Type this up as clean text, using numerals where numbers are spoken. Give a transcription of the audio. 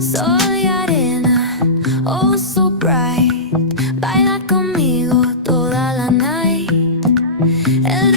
Sol y arena, oh so bright. Baila conmigo toda la night. El